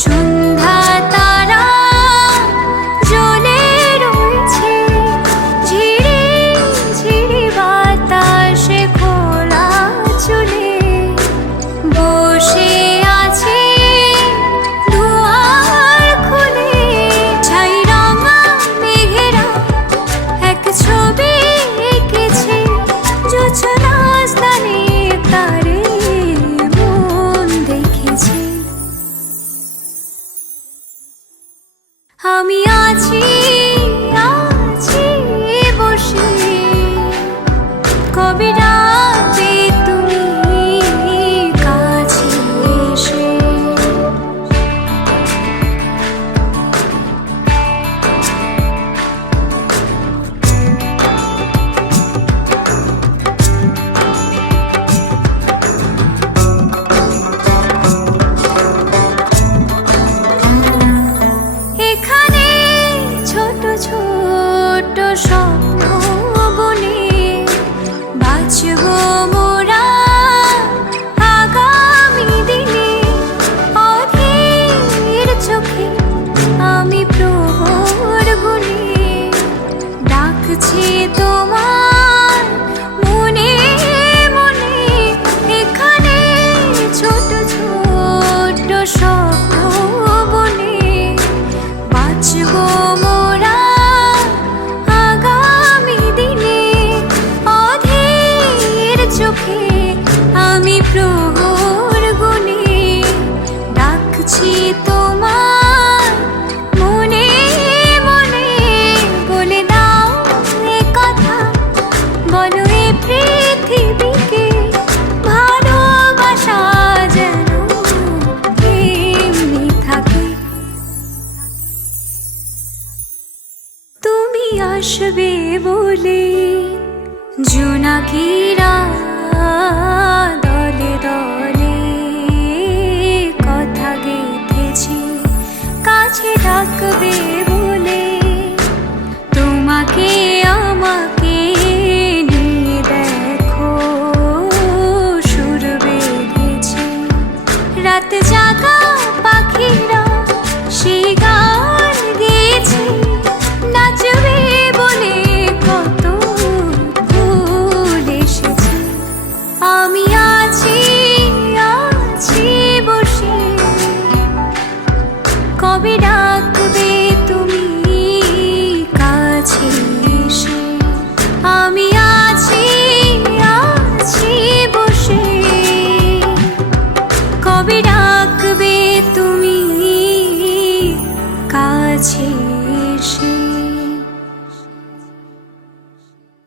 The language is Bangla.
সন্ধ্যা তারা জ্বলে রয়েছে, ঝিরি ঝিরি বাতাসে খোলা চুলে বসে আছে দুয়ার খুলে। ছাই রঙা মেঘেরা এক ছবি এঁকেছে, জোছনা স্থানে তারে মন দেখেছে। আমি আছি আছি বসে, কবে রাতে তুমি কাছে এসে। এখানে ছোট ছোট স্বপ্ন বনে বাঁচব মোরা আগামী দিনে। অধীর চোখে আমি প্রহর গুনে ডাকছি তোমার মনে মনে। এখানে ছোট ছোট স্বপ্ন বনে বাঁচব মোরা আগামী দিনে। অধীর চোখে আমি প্রহর গুনে ডাকছি তোমার মনে মনে। বলে দাও এ কথা, বলো এ পৃথিবীকে, ভালোবাসা যেন এমনি থাকে। তুমি আসবে বলে জোনাকিরা দলে দলে কথা গেঁথেছে, কাছে ডাকবে বলে তোমাকে আমাকে নিয়ে দেখো সুর বেঁধেছে। রাত জাগা পাখিরা সেই গান গেয়েছে, নাচবে বলে কত ফুল এসেছে। আমি আছি আছি বসে, কবে ডাকবে তুমি কাছে